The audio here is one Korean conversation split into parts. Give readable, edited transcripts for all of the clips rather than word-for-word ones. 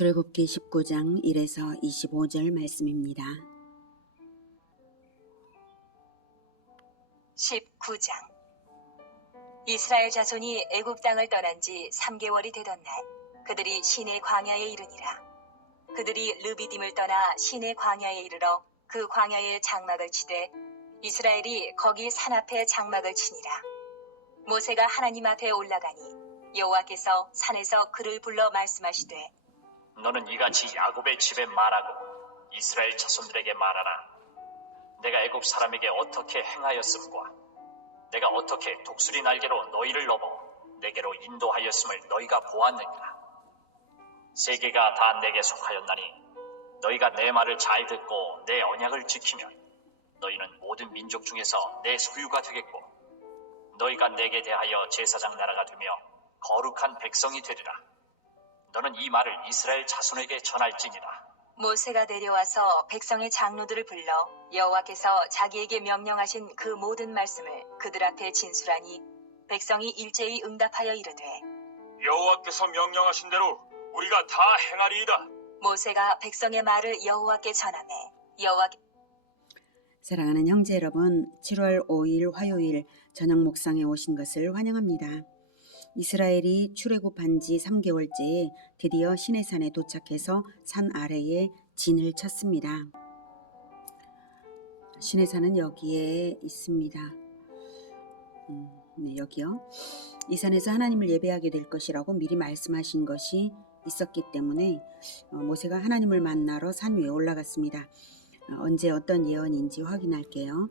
출애굽기 19장 1에서 25절 말씀입니다. 19장. 이스라엘 자손이 애굽 땅을 떠난 지 3개월이 되던 날 그들이 시내 광야에 이르니라. 그들이 르비딤을 떠나 시내 광야에 이르러 그 광야에 장막을 치되 이스라엘이 거기 산 앞에 장막을 치니라. 모세가 하나님 앞에 올라가니 여호와께서 산에서 그를 불러 말씀하시되 너는 이같이 야곱의 집에 말하고 이스라엘 자손들에게 말하라. 내가 애굽 사람에게 어떻게 행하였음과 내가 어떻게 독수리 날개로 너희를 넘어 내게로 인도하였음을 너희가 보았느니라. 세계가 다 내게 속하였나니 너희가 내 말을 잘 듣고 내 언약을 지키면 너희는 모든 민족 중에서 내 소유가 되겠고 너희가 내게 대하여 제사장 나라가 되며 거룩한 백성이 되리라. 너는 이 말을 이스라엘 자손에게 전할지니라. 모세가 내려와서 백성의 장로들을 불러 여호와께서 자기에게 명령하신 그 모든 말씀을 그들 앞에 진술하니 백성이 일제히 응답하여 이르되 여호와께서 명령하신 대로 우리가 다 행하리이다. 모세가 백성의 말을 여호와께 전하매 여호와께 사랑하는 형제 여러분, 7월 5일 화요일 저녁 묵상에 오신 것을 환영합니다. 이스라엘이 출애굽한 지 3개월째에 드디어 시내산에 도착해서 산 아래에 진을 쳤습니다. 시내산은 여기에 있습니다. 네, 여기요. 이 산에서 하나님을 예배하게 될 것이라고 미리 말씀하신 것이 있었기 때문에 모세가 하나님을 만나러 산 위에 올라갔습니다. 언제 어떤 예언인지 확인할게요.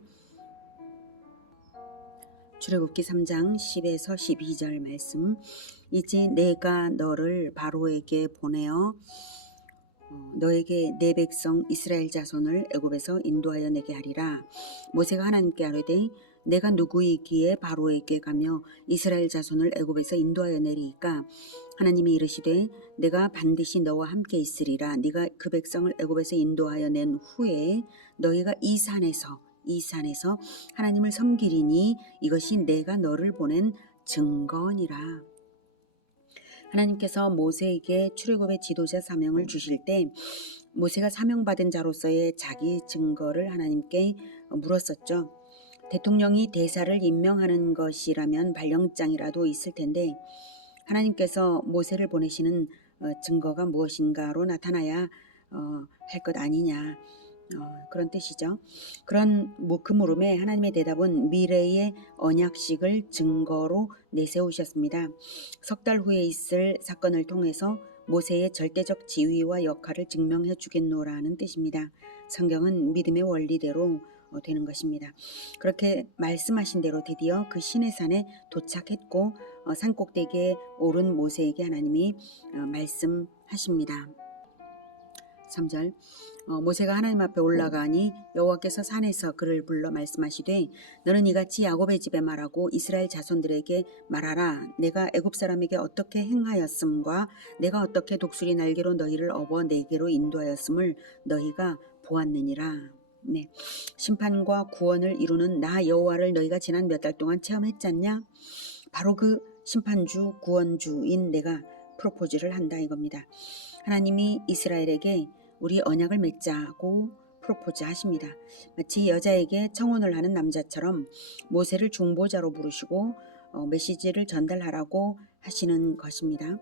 출애굽기 3장 10에서 12절 말씀. 이제 내가 너를 바로에게 보내어 너에게 내 백성 이스라엘 자손을 애굽에서 인도하여 내게 하리라. 모세가 하나님께 아뢰되 내가 누구이기에 바로에게 가며 이스라엘 자손을 애굽에서 인도하여 내리이까? 하나님이 이르시되 내가 반드시 너와 함께 있으리라. 네가 그 백성을 애굽에서 인도하여 낸 후에 너희가 이 산에서 하나님을 섬기리니 이것이 내가 너를 보낸 증거니라. 하나님께서 모세에게 출애굽의 지도자 사명을 주실 때 모세가 사명받은 자로서의 자기 증거를 하나님께 물었었죠. 대통령이 대사를 임명하는 것이라면 발령장이라도 있을 텐데 하나님께서 모세를 보내시는 증거가 무엇인가로 나타나야 할 것 아니냐, 그런 뜻이죠. 그 물음에 하나님의 대답은 미래의 언약식을 증거로 내세우셨습니다. 석 달 후에 있을 사건을 통해서 모세의 절대적 지위와 역할을 증명해 주겠노라는 뜻입니다. 성경은 믿음의 원리대로 되는 것입니다. 그렇게 말씀하신 대로 드디어 그 시내산에 도착했고 산 꼭대기에 오른 모세에게 하나님이 말씀하십니다. 3절. 모세가 하나님 앞에 올라가니 여호와께서 산에서 그를 불러 말씀하시되 너는 이같이 야곱의 집에 말하고 이스라엘 자손들에게 말하라. 내가 애굽 사람에게 어떻게 행하였음과 내가 어떻게 독수리 날개로 너희를 업어 내게로 인도하였음을 너희가 보았느니라. 네, 심판과 구원을 이루는 나 여호와를 너희가 지난 몇 달 동안 체험했잖냐? 바로 그 심판주 구원주인 내가 프로포즈를 한다 이겁니다. 하나님이 이스라엘에게 우리 언약을 맺자고 프로포즈 하십니다. 마치 여자에게 청혼을 하는 남자처럼 모세를 중보자로 부르시고 메시지를 전달하라고 하시는 것입니다.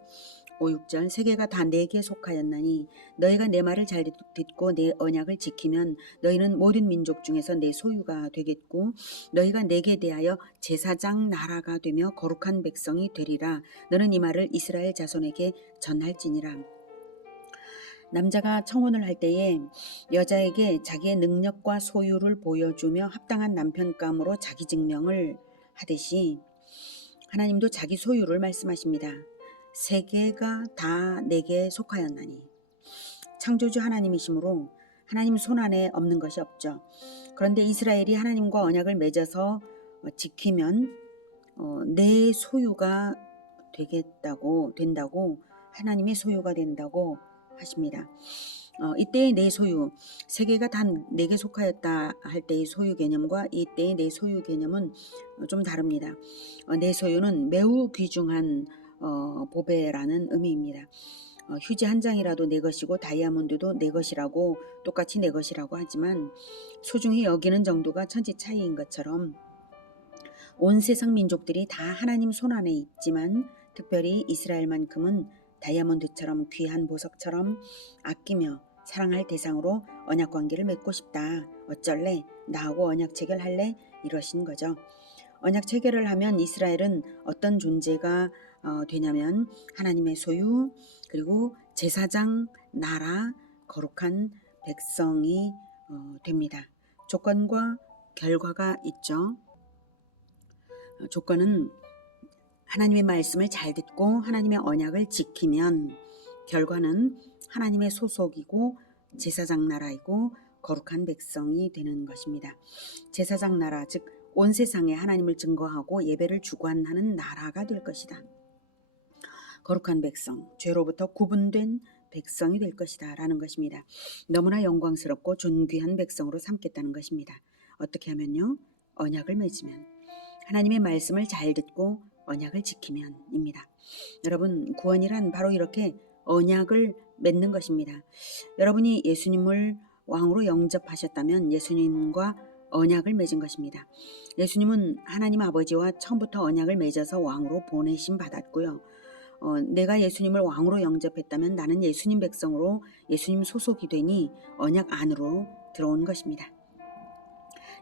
5, 6절. 세계가 다 내게 속하였나니 너희가 내 말을 잘 듣고 내 언약을 지키면 너희는 모든 민족 중에서 내 소유가 되겠고 너희가 내게 대하여 제사장 나라가 되며 거룩한 백성이 되리라. 너는 이 말을 이스라엘 자손에게 전할지니라. 남자가 청혼을 할 때에 여자에게 자기의 능력과 소유를 보여주며 합당한 남편감으로 자기 증명을 하듯이 하나님도 자기 소유를 말씀하십니다. 세계가 다 내게 속하였나니. 창조주 하나님이시므로 하나님 손안에 없는 것이 없죠. 그런데 이스라엘이 하나님과 언약을 맺어서 지키면 내 소유가 된다고 하나님의 소유가 된다고 하십니다. 이때의 내 소유, 세계가 다 내게 속하였다 할 때의 소유 개념과 이때의 내 소유 개념은 좀 다릅니다. 내 소유는 매우 귀중한 보배라는 의미입니다. 휴지 한 장이라도 내 것이고 다이아몬드도 내 것이라고 똑같이 내 것이라고 하지만 소중히 여기는 정도가 천지 차이인 것처럼 온 세상 민족들이 다 하나님 손 안에 있지만 특별히 이스라엘만큼은 다이아몬드처럼 귀한 보석처럼 아끼며 사랑할 대상으로 언약 관계를 맺고 싶다. 어쩔래? 나하고 언약 체결할래? 이러신 거죠. 언약 체결을 하면 이스라엘은 어떤 존재가 되냐면 하나님의 소유, 그리고 제사장, 나라, 거룩한 백성이 됩니다. 조건과 결과가 있죠. 조건은 하나님의 말씀을 잘 듣고 하나님의 언약을 지키면, 결과는 하나님의 소속이고 제사장 나라이고 거룩한 백성이 되는 것입니다. 제사장 나라, 즉 온 세상에 하나님을 증거하고 예배를 주관하는 나라가 될 것이다. 거룩한 백성, 죄로부터 구분된 백성이 될 것이다 라는 것입니다. 너무나 영광스럽고 존귀한 백성으로 삼겠다는 것입니다. 어떻게 하면요? 언약을 맺으면, 하나님의 말씀을 잘 듣고 언약을 지키면입니다. 여러분, 구원이란 바로 이렇게 언약을 맺는 것입니다. 여러분이 예수님을 왕으로 영접하셨다면 예수님과 언약을 맺은 것입니다. 예수님은 하나님 아버지와 처음부터 언약을 맺어서 왕으로 보내심 받았고요. 내가 예수님을 왕으로 영접했다면 나는 예수님 백성으로 예수님 소속이 되니 언약 안으로 들어온 것입니다.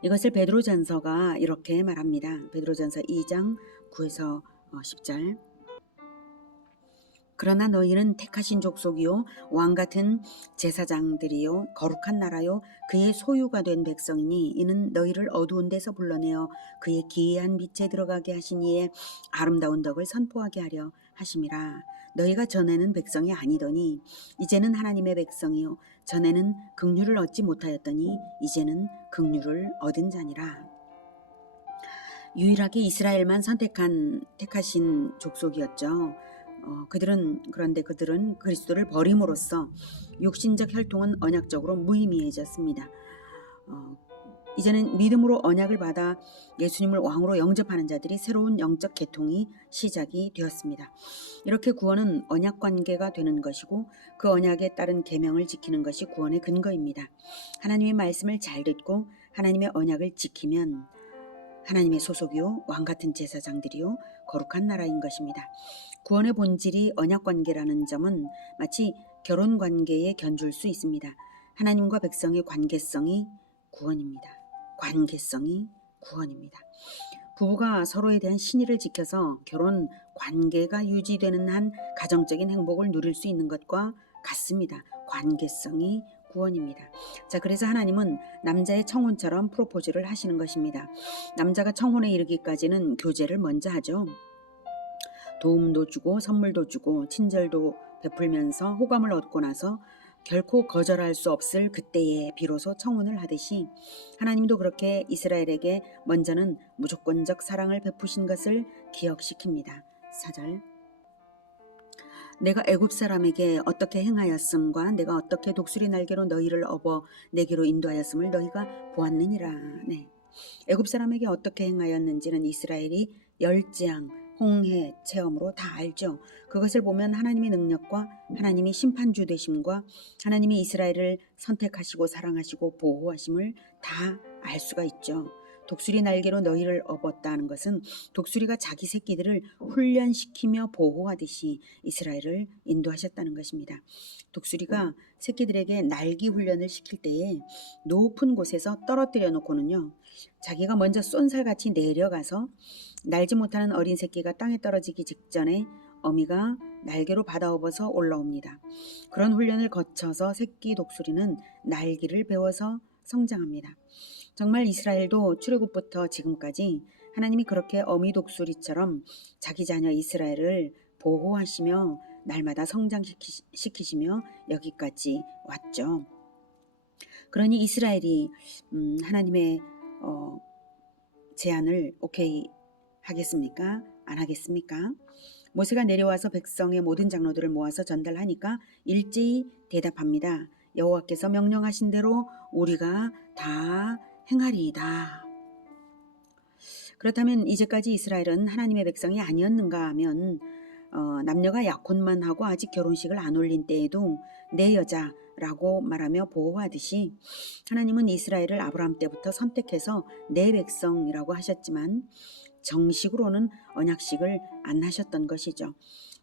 이것을 베드로전서가 이렇게 말합니다. 베드로전서 2장 9에서 10절. 그러나 너희는 택하신 족속이요 왕같은 제사장들이요 거룩한 나라요 그의 소유가 된 백성이니 이는 너희를 어두운 데서 불러내어 그의 기이한 빛에 들어가게 하신 이의 아름다운 덕을 선포하게 하려 하심이라. 너희가 전에는 백성이 아니더니 이제는 하나님의 백성이요 전에는 긍휼을 얻지 못하였더니 이제는 긍휼을 얻은 자니라. 유일하게 이스라엘만 택하신 족속이었죠. 그런데 그들은 그리스도를 버림으로써 육신적 혈통은 언약적으로 무의미해졌습니다. 이제는 믿음으로 언약을 받아 예수님을 왕으로 영접하는 자들이 새로운 영적 계통이 시작이 되었습니다. 이렇게 구원은 언약 관계가 되는 것이고 그 언약에 따른 계명을 지키는 것이 구원의 근거입니다. 하나님의 말씀을 잘 듣고 하나님의 언약을 지키면 하나님의 소속이요 왕같은 제사장들이요 거룩한 나라인 것입니다. 구원의 본질이 언약관계라는 점은 마치 결혼관계에 견줄 수 있습니다. 하나님과 백성의 관계성이 구원입니다. 관계성이 구원입니다. 부부가 서로에 대한 신의를 지켜서 결혼 관계가 유지되는 한 가정적인 행복을 누릴 수 있는 것과 같습니다. 관계성이 구원입니다. 자, 그래서 하나님은 남자의 청혼처럼 프로포즈를 하시는 것입니다. 남자가 청혼에 이르기까지는 교제를 먼저 하죠. 도움도 주고 선물도 주고 친절도 베풀면서 호감을 얻고 나서 결코 거절할 수 없을 그때에 비로소 청혼을 하듯이 하나님도 그렇게 이스라엘에게 먼저는 무조건적 사랑을 베푸신 것을 기억시킵니다. 4절. 내가 애굽 사람에게 어떻게 행하였음과 내가 어떻게 독수리 날개로 너희를 업어 내게로 인도하였음을 너희가 보았느니라. 네. 애굽 사람에게 어떻게 행하였는지는 이스라엘이 열재앙, 홍해 체험으로 다 알죠. 그것을 보면 하나님의 능력과 하나님의 심판주 되심과 하나님이 이스라엘을 선택하시고 사랑하시고 보호하심을 다 알 수가 있죠. 독수리 날개로 너희를 업었다는 것은 독수리가 자기 새끼들을 훈련시키며 보호하듯이 이스라엘을 인도하셨다는 것입니다. 독수리가 새끼들에게 날기 훈련을 시킬 때에 높은 곳에서 떨어뜨려 놓고는요. 자기가 먼저 쏜살같이 내려가서 날지 못하는 어린 새끼가 땅에 떨어지기 직전에 어미가 날개로 받아업어서 올라옵니다. 그런 훈련을 거쳐서 새끼 독수리는 날기를 배워서 성장합니다. 정말 이스라엘도 출애굽부터 지금까지 하나님이 그렇게 어미 독수리처럼 자기 자녀 이스라엘을 보호하시며 날마다 성장시키시며 여기까지 왔죠. 그러니 이스라엘이 하나님의 제안을 오케이 하겠습니까? 안 하겠습니까? 모세가 내려와서 백성의 모든 장로들을 모아서 전달하니까 일제히 대답합니다. 여호와께서 명령하신 대로 우리가 다 행하리이다. 그렇다면 이제까지 이스라엘은 하나님의 백성이 아니었는가 하면 남녀가 약혼만 하고 아직 결혼식을 안 올린 때에도 내 여자라고 말하며 보호하듯이 하나님은 이스라엘을 아브라함 때부터 선택해서 내 백성이라고 하셨지만 정식으로는 언약식을 안 하셨던 것이죠.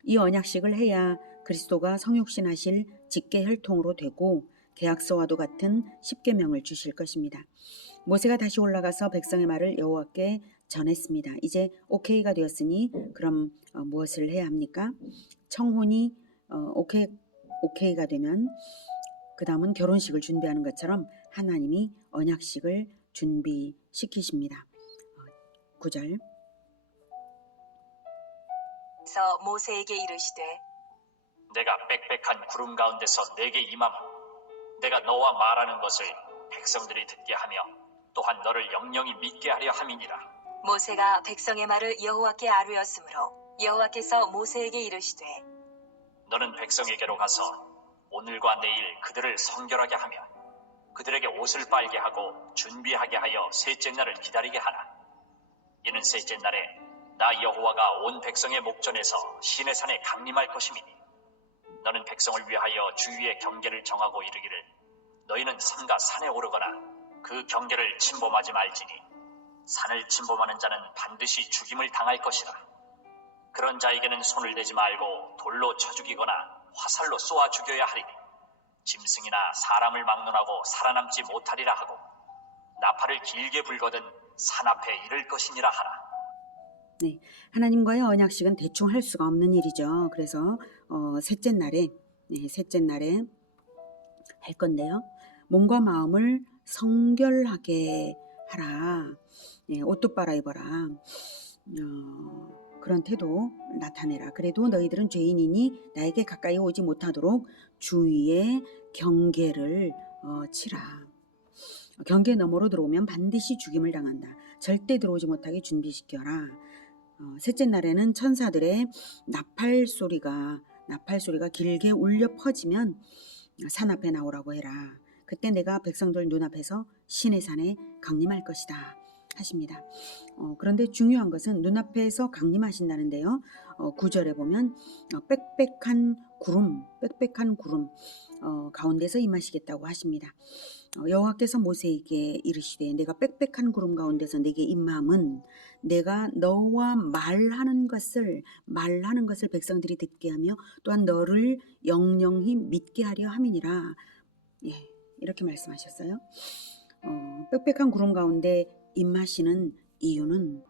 이 언약식을 해야 그리스도가 성육신 하실 직계 혈통으로 되고 계약서와도 같은 십계명을 주실 것입니다. 모세가 다시 올라가서 백성의 말을 여호와께 전했습니다. 이제 오케이가 되었으니 그럼 무엇을 해야 합니까? 청혼이 오케이가 되면 그 다음은 결혼식을 준비하는 것처럼 하나님이 언약식을 준비시키십니다. 9절. 그래서 모세에게 이르시되 내가 빽빽한 구름 가운데서 내게 임함은 내가 너와 말하는 것을 백성들이 듣게 하며 또한 너를 영영히 믿게 하려 함이니라. 모세가 백성의 말을 여호와께 아뢰었으므로 여호와께서 모세에게 이르시되 너는 백성에게로 가서 오늘과 내일 그들을 성결하게 하며 그들에게 옷을 빨게 하고 준비하게 하여 셋째 날을 기다리게 하라. 이는 셋째 날에 나 여호와가 온 백성의 목전에서 시내산에 강림할 것임이니 너는 백성을 위하여 주위의 경계를 정하고 이르기를 너희는 삼가 산에 오르거나 그 경계를 침범하지 말지니 산을 침범하는 자는 반드시 죽임을 당할 것이라. 그런 자에게는 손을 대지 말고 돌로 쳐 죽이거나 화살로 쏘아 죽여야 하리니 짐승이나 사람을 막론하고 살아남지 못하리라 하고 나팔을 길게 불거든 산 앞에 이를 것이니라 하라. 네, 하나님과의 언약식은 대충 할 수가 없는 일이죠. 그래서 셋째 날에 할 건데요. 몸과 마음을 성결하게 하라. 옷도 빨아입어라. 그런 태도 나타내라. 그래도 너희들은 죄인이니 나에게 가까이 오지 못하도록 주위에 경계를 치라. 경계 너머로 들어오면 반드시 죽임을 당한다. 절대 들어오지 못하게 준비시켜라. 셋째 날에는 천사들의 나팔 소리가 길게 울려 퍼지면 산 앞에 나오라고 해라. 그때 내가 백성들 눈앞에서 시내산에 강림할 것이다 하십니다. 그런데 중요한 것은 눈앞에서 강림하신다는데요. 9절에 보면 빽빽한 구름 가운데서 임하시겠다고 하십니다. 여호와께서 모세에게 이르시되 내가 빽빽한 구름 가운데서 내게 임함은 내가 너와 말하는 것을 백성들이 듣게 하며 또한 너를 영영히 믿게 하려 함이니라. 이렇게 말씀하셨어요. 빽빽한 구름 가운데 임하시는 이유는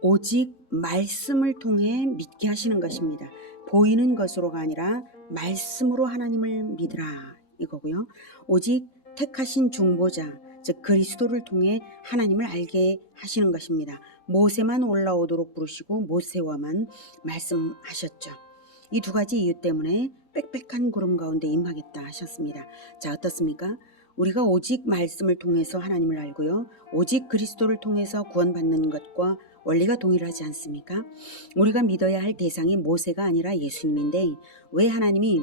오직 말씀을 통해 믿게 하시는 것입니다. 보이는 것으로가 아니라 말씀으로 하나님을 믿으라 이거고요. 오직 택하신 중보자 즉 그리스도를 통해 하나님을 알게 하시는 것입니다. 모세만 올라오도록 부르시고 모세와만 말씀하셨죠. 이 두 가지 이유 때문에 빽빽한 구름 가운데 임하겠다 하셨습니다. 자, 어떻습니까? 우리가 오직 말씀을 통해서 하나님을 알고요. 오직 그리스도를 통해서 구원받는 것과 원리가 동일하지 않습니까? 우리가 믿어야 할 대상이 모세가 아니라 예수님인데 왜 하나님이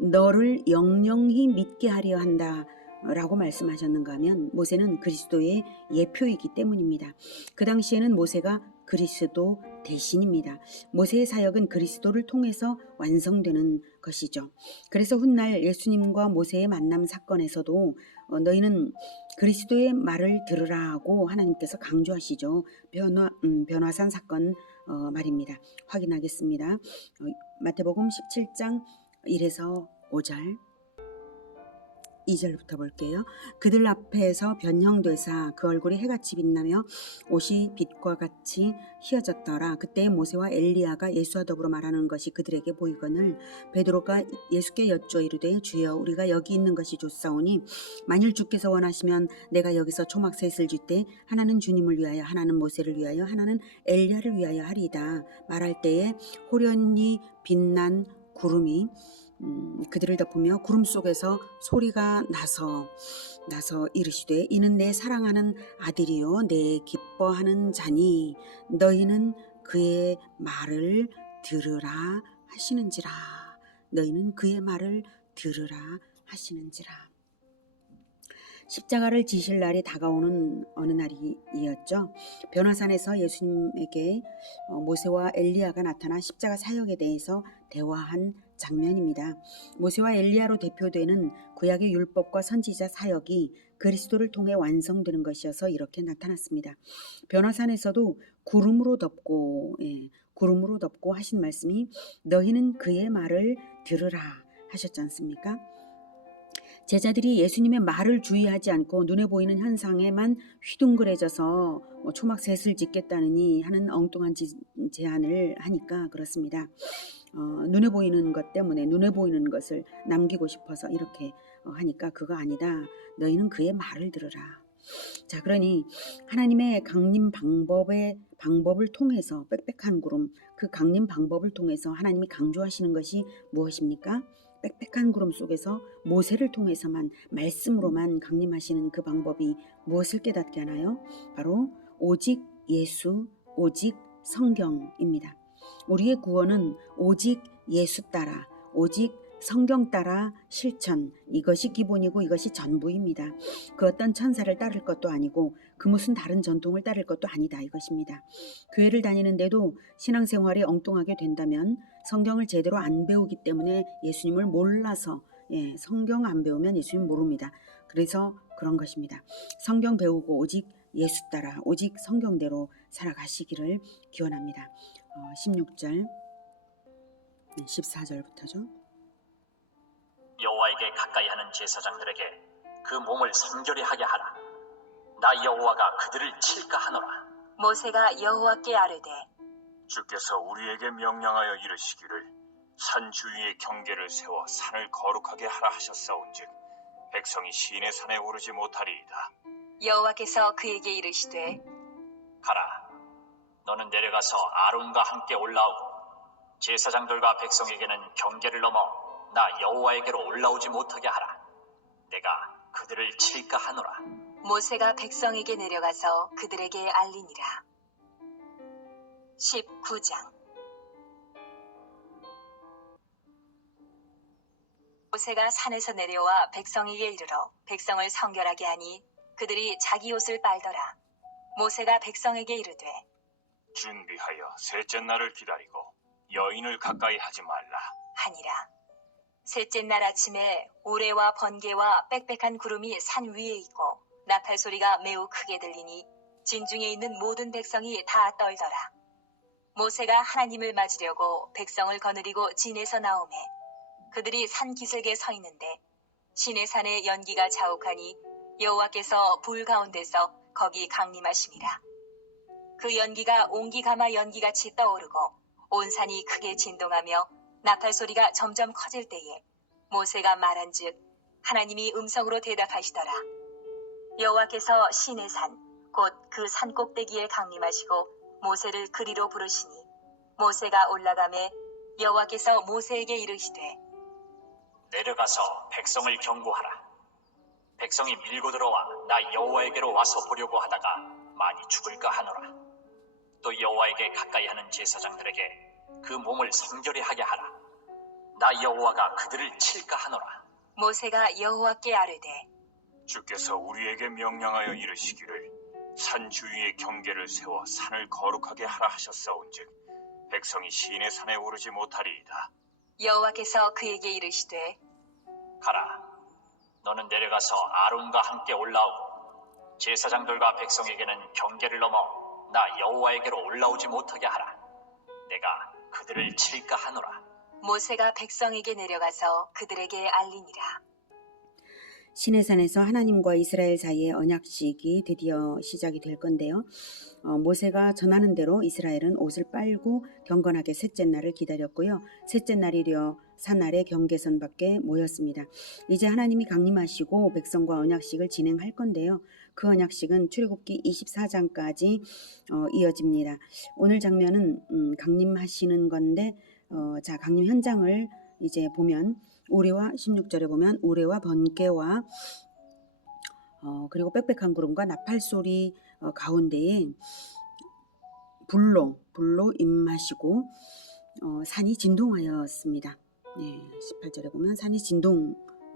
너를 영영히 믿게 하려 한다 라고 말씀하셨는가 하면 모세는 그리스도의 예표이기 때문입니다. 그 당시에는 모세가 그리스도 대신입니다. 모세의 사역은 그리스도를 통해서 완성되는 것이죠. 그래서 훗날 예수님과 모세의 만남 사건에서도 너희는 그리스도의 말을 들으라고 하나님께서 강조하시죠. 변화산 사건 말입니다. 확인하겠습니다. 마태복음 17장 1에서 5절 2절부터 볼게요. 그들 앞에서 변형되사 그 얼굴이 해같이 빛나며 옷이 빛과 같이 휘어졌더라. 그때 모세와 엘리야가 예수와 더불어 말하는 것이 그들에게 보이거늘 베드로가 예수께 여쭈어 이르되 주여 우리가 여기 있는 것이 좋사오니 만일 주께서 원하시면 내가 여기서 초막셋을 줄 때 하나는 주님을 위하여 하나는 모세를 위하여 하나는 엘리야를 위하여 하리이다. 말할 때에 호련히 빛난 구름이 그들을 덮으며 구름 속에서 소리가 나서 이르시되 이는 내 사랑하는 아들이요 내 기뻐하는 자니 너희는 그의 말을 들으라 하시는지라. 너희는 그의 말을 들으라 하시는지라. 십자가를 지실 날이 다가오는 어느 날이었죠. 변화산에서 예수님에게 모세와 엘리야가 나타나 십자가 사역에 대해서 대화한 장면입니다. 모세와 엘리야로 대표되는 구약의 율법과 선지자 사역이 그리스도를 통해 완성되는 것이어서 이렇게 나타났습니다. 변화산에서도 구름으로 덮고 하신 말씀이 너희는 그의 말을 들으라 하셨지 않습니까? 제자들이 예수님의 말을 주의하지 않고 눈에 보이는 현상에만 휘둥그레져서 초막셋을 짓겠다느니 하는 엉뚱한 제안을 하니까 그렇습니다. 눈에 보이는 것 때문에 눈에 보이는 것을 남기고 싶어서 이렇게 하니까 그거 아니다. 너희는 그의 말을 들으라. 자, 그러니 하나님의 강림 방법을 통해서 빽빽한 구름, 그 강림 방법을 통해서 하나님이 강조하시는 것이 무엇입니까? 빽빽한 구름 속에서 모세를 통해서만 말씀으로만 강림하시는 그 방법이 무엇을 깨닫게 하나요? 바로 오직 예수, 오직 성경입니다. 우리의 구원은 오직 예수 따라, 오직 성경 따라 실천, 이것이 기본이고 이것이 전부입니다. 그 어떤 천사를 따를 것도 아니고 그 무슨 다른 전통을 따를 것도 아니다 이것입니다. 교회를 다니는데도 신앙생활이 엉뚱하게 된다면 성경을 제대로 안 배우기 때문에 예수님을 몰라서 성경 안 배우면 예수님 모릅니다. 그래서 그런 것입니다. 성경 배우고 오직 예수 따라 오직 성경대로 살아가시기를 기원합니다. 16절 14절부터죠. 여호와에게 가까이 하는 제사장들에게 그 몸을 성결히 하게 하라. 나 여호와가 그들을 칠까 하노라. 모세가 여호와께 아뢰되 주께서 우리에게 명령하여 이르시기를 산 주위에 경계를 세워 산을 거룩하게 하라 하셨사온즉 백성이 시내 산에 오르지 못하리이다. 여호와께서 그에게 이르시되 가라. 너는 내려가서 아론과 함께 올라오고 제사장들과 백성에게는 경계를 넘어 나 여호와에게로 올라오지 못하게 하라. 내가 그들을 칠까 하노라. 모세가 백성에게 내려가서 그들에게 알리니라. 19장 모세가 산에서 내려와 백성에게 이르러 백성을 성결하게 하니 그들이 자기 옷을 빨더라. 모세가 백성에게 이르되 준비하여 셋째 날을 기다리고 여인을 가까이 하지 말라 하니라. 셋째 날 아침에 우레와 번개와 빽빽한 구름이 산 위에 있고 나팔 소리가 매우 크게 들리니 진중에 있는 모든 백성이 다 떨더라. 모세가 하나님을 맞으려고 백성을 거느리고 진에서 나오매 그들이 산 기슭에 서 있는데 시내산에 연기가 자욱하니 여호와께서 불 가운데서 거기 강림하심이라. 그 연기가 옹기가마 연기같이 떠오르고 온 산이 크게 진동하며 나팔 소리가 점점 커질 때에 모세가 말한즉 하나님이 음성으로 대답하시더라. 여호와께서 시내산 곧 그 산 꼭대기에 강림하시고 모세를 그리로 부르시니 모세가 올라가매 여호와께서 모세에게 이르시되 내려가서 백성을 경고하라. 백성이 밀고 들어와 나 여호와에게로 와서 보려고 하다가 많이 죽을까 하노라. 또 여호와에게 가까이 하는 제사장들에게 그 몸을 성결히 하게 하라. 나 여호와가 그들을 칠까 하노라. 모세가 여호와께 아뢰되 주께서 우리에게 명령하여 이르시기를 산 주위에 경계를 세워 산을 거룩하게 하라 하셨사온즉 백성이 시내 산에 오르지 못하리이다. 여호와께서 그에게 이르시되 가라. 너는 내려가서 아론과 함께 올라오고 제사장들과 백성에게는 경계를 넘어 나 여호와에게로 올라오지 못하게 하라. 내가 그들을 칠까 하노라. 모세가 백성에게 내려가서 그들에게 알리니라. 시내산에서 하나님과 이스라엘 사이의 언약식이 드디어 시작이 될 건데요. 모세가 전하는 대로 이스라엘은 옷을 빨고 경건하게 셋째 날을 기다렸고요. 셋째 날이려 산 아래 경계선 밖에 모였습니다. 이제 하나님이 강림하시고 백성과 언약식을 진행할 건데요. 그 언약식은 출애굽기 24장까지 이어집니다. 오늘 장면은 강림하시는 건데 자, 강림 현장을 이제 보면 우레와 16절에 보면 우레와 번개와 그리고 빽빽한 구름과 나팔 소리 가운데에 불로 임하시고 산이 진동하였습니다. 18절에 보면 산이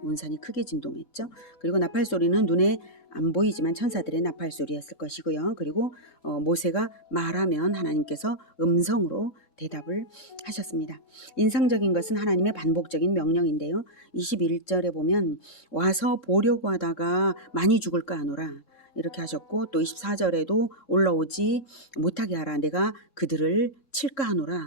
온 산이 크게 진동했죠. 그리고 나팔 소리는 눈에 안 보이지만 천사들의 나팔 소리였을 것이고요. 그리고 모세가 말하면 하나님께서 음성으로 대답을 하셨습니다. 인상적인 것은 하나님의 반복적인 명령인데요. 21절에 보면 와서 보려고 하다가 많이 죽을까 하노라 이렇게 하셨고, 또 24절에도 올라오지 못하게 하라, 내가 그들을 칠까 하노라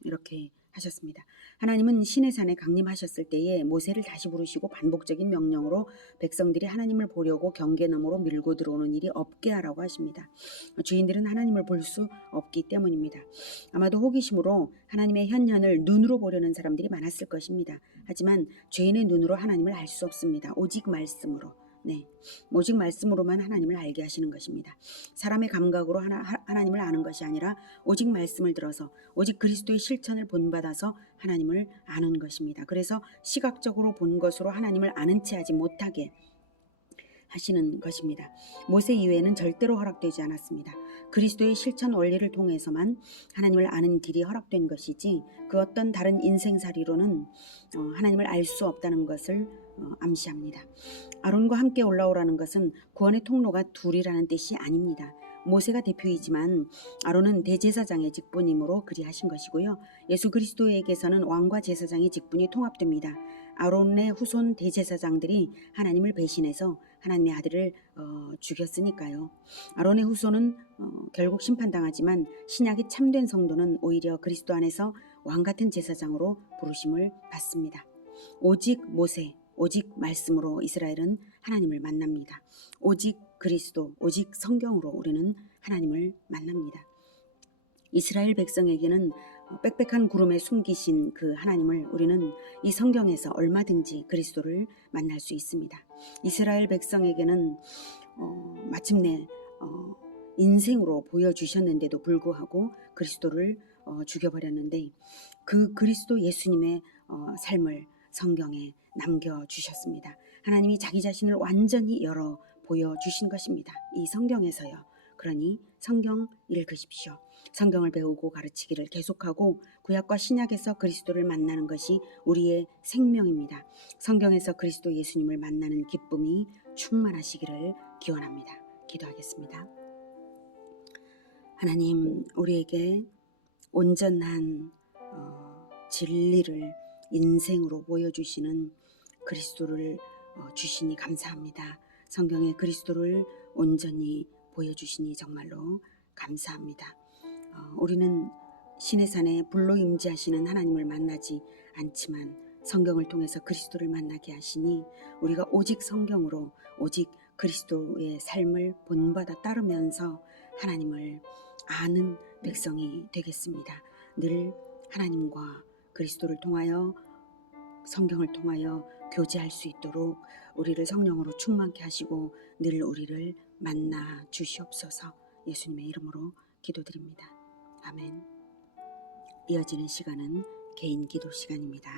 이렇게 하셨습니다. 하나님은 시내산에 강림하셨을 때에 모세를 다시 부르시고 반복적인 명령으로 백성들이 하나님을 보려고 경계 너머로 밀고 들어오는 일이 없게 하라고 하십니다. 주인들은 하나님을 볼 수 없기 때문입니다. 아마도 호기심으로 하나님의 현현을 눈으로 보려는 사람들이 많았을 것입니다. 하지만 죄인의 눈으로 하나님을 알 수 없습니다. 오직 말씀으로. 오직 말씀으로만 하나님을 알게 하시는 것입니다. 사람의 감각으로 하나님을 아는 것이 아니라 오직 말씀을 들어서 오직 그리스도의 실천을 본받아서 하나님을 아는 것입니다. 그래서 시각적으로 본 것으로 하나님을 아는 채 하지 못하게 하시는 것입니다. 모세 이외에는 절대로 허락되지 않았습니다. 그리스도의 실천 원리를 통해서만 하나님을 아는 길이 허락된 것이지 그 어떤 다른 인생살이로는 하나님을 알 수 없다는 것을 암시합니다. 아론과 함께 올라오라는 것은 구원의 통로가 둘이라는 뜻이 아닙니다. 모세가 대표이지만 아론은 대제사장의 직분이므로 그리하신 것이고요. 예수 그리스도에게서는 왕과 제사장의 직분이 통합됩니다. 아론의 후손 대제사장들이 하나님을 배신해서 하나님의 아들을 죽였으니까요. 아론의 후손은 결국 심판당하지만 신약의 참된 성도는 오히려 그리스도 안에서 왕같은 제사장으로 부르심을 받습니다. 오직 모세, 오직 말씀으로 이스라엘은 하나님을 만납니다. 오직 그리스도, 오직 성경으로 우리는 하나님을 만납니다. 이스라엘 백성에게는 빽빽한 구름에 숨기신 그 하나님을 우리는 이 성경에서 얼마든지 그리스도를 만날 수 있습니다. 이스라엘 백성에게는 마침내 인생으로 보여주셨는데도 불구하고 그리스도를 죽여버렸는데 그 그리스도 예수님의 삶을 성경에 남겨주셨습니다. 하나님이 자기 자신을 완전히 열어 보여주신 것입니다. 이 성경에서요. 그러니 성경 읽으십시오. 성경을 배우고 가르치기를 계속하고 구약과 신약에서 그리스도를 만나는 것이 우리의 생명입니다. 성경에서 그리스도 예수님을 만나는 기쁨이 충만하시기를 기원합니다. 기도하겠습니다. 하나님, 우리에게 온전한 진리를 인생으로 보여주시는 그리스도를 주시니 감사합니다. 성경의 그리스도를 온전히 보여주시니 정말로 감사합니다. 우리는 시내산에 불로 임재하시는 하나님을 만나지 않지만 성경을 통해서 그리스도를 만나게 하시니 우리가 오직 성경으로 오직 그리스도의 삶을 본받아 따르면서 하나님을 아는 백성이 되겠습니다. 늘 하나님과 그리스도를 통하여 성경을 통하여 교제할 수 있도록 우리를 성령으로 충만케 하시고 늘 우리를 만나 주시옵소서. 예수님의 이름으로 기도드립니다. 아멘. 이어지는 시간은 개인 기도 시간입니다.